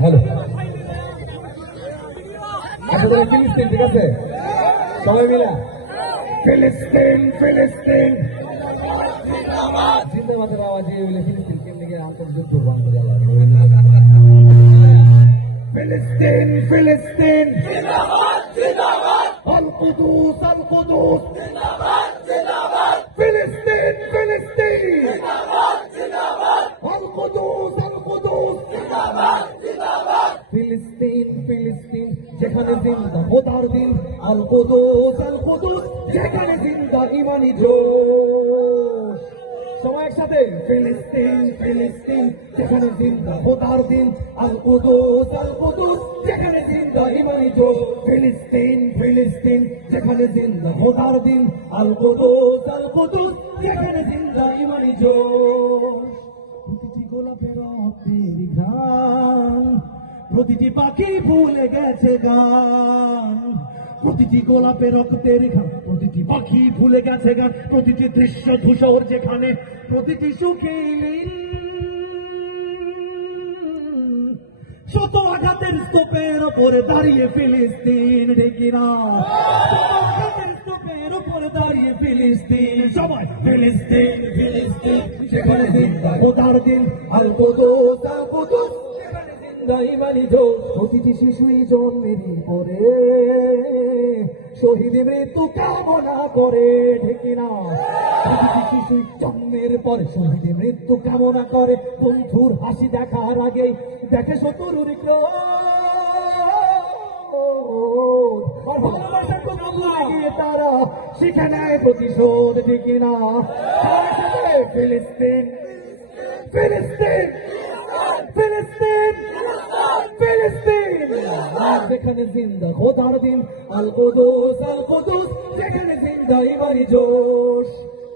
Hello. আপনাদের ফিলিস্তিন ঠিক আছে? সবাই মিলে। ফিলিস্তিন ফিলিস্তিন। জিন্দাবাদের আওয়াজে বলে ফিলিস্তিন কেন্দ্রে আন্তর্যুদ্ধ বন্ধ ফিলিস্তিন ফিলিস্তিন। আল কুদুস আল কুদুস। ফিলিস্তিন ফিলিস্তিন ফিলিস্তিন, যেখানে জিন্দা খোদার দিন আল কুদুস আল কুদুস যেখানে জিন্দা ইমানি জোশ। সবাই একসাথে, ফিলিস্তিন ফিলিস্তিন, যেখানে জিন্দা খোদার দিন আল কুদুস আল কুদুস যেখানে জিন্দা ইমানি জোশ। ফিলিস্তিন ফিলিস্তিন, যেখানে জিন্দা খোদার দিন আল কুদুস আল কুদুস যেখানে জিন্দা ইমানি জোশ। প্রতিটি গোলাপের রক্তের ঘ্রাণ প্রতিটি পাখি ভুলে গেছে গান। প্রতিটি গোলাপে রক্তের প্রতিটি পাখি ভুলে গেছে গান। প্রতিটি দৃশ্য ধূসর যেখানে, প্রতিটি সুখে। শত আঘাতের স্তূপের ওপরে দাঁড়িয়ে ফিলিস্তিন ডেকে না। শত স্তূপের দাঁড়িয়ে ফিলিস্তিন। সবাই ফিলিস্তিন ফিলিস্তিন। সেখানে জিন্দা খোদার দিন। আল কুদুস, আল সেখানে ইমানি জোশ প্রতিটি শিশুই জন্মেরই পরে শহীদ মৃত্যু কামনা করে, ঠিক না প্রতিটি শিশু জন্মের পরে শহীদ মৃত্যু কামনা করে। বন্ধুর হাসি দেখার আগে দেখে শত্রুর তারা শিখে নেয় প্রতিশোধ, ঠিক না ফিলিস্তিন ফিলিস্তিন। যেখানে জিন্দা খোদার দিন, আল কুদুস আল কুদুস, যেখানে জিন্দা ইমানি জোশ।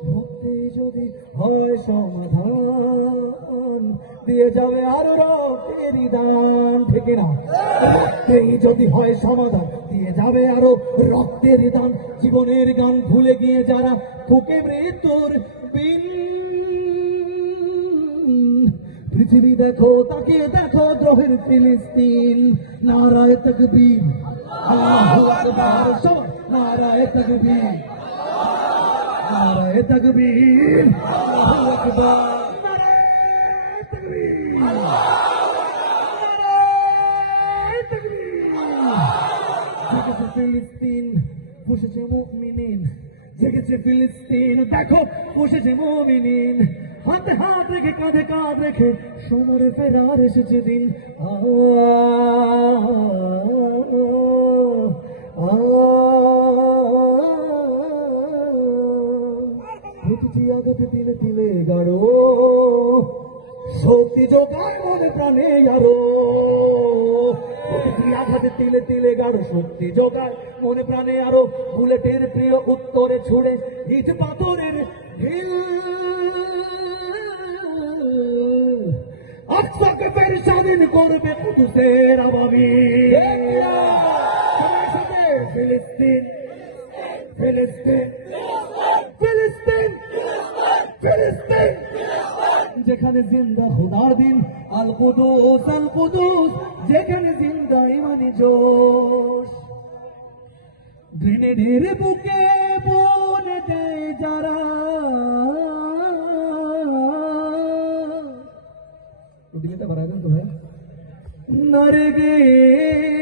ভক্তি যদি হয় সমাধান, দিয়ে যাবে আরও রক্তের দান, ঠিক না রক্তেই যদি হয় সমাধান, দিয়ে যাবে আরও রক্তের দান। জীবনের গান ভুলে গিয়ে যারা ফুকে মৃত্যুর বিন পৃথিবী দেখো, তাকে দেখো গ্রহের ফিলিস্তিন। নারায় তকবীর। নারায় তকবীর। নারায় তকবীর। ফিলিস্তিন বসেছে মুমিনিন। জেগেছে ফিলিস্তিন, দেখো বসেছে মুমিনিন। হাতে হাত রেখে, কাঁধে কাঁধ রেখে সমরে ফেরার এসেছে দিন। আ প্রতিটি আঘাতে তিলে তিলে গাড়ো শক্তি যোগায় মনে প্রাণে আরও। প্রতিটি আঘাতে তিলে তিলে গাঢ় শক্তি যোগায় মনে প্রাণে আরও। বুলেটের প্রিয় উত্তরে ছুড়ে ইট পাথরের ঢিল। ফের স্বাধীন করবে কুদুসের সাথে ফিলিস্তিন ফিলিস্তিন ফিলিস্তিন ফিলিস্তিন। যেখানে জিন্দা খুদার দিন, আল কুদুস আল কুদুস। যেখানে জিন্দা ইমানি জোশ। গ্রেনেডের বুকে বনে দেয় যারা। வருகே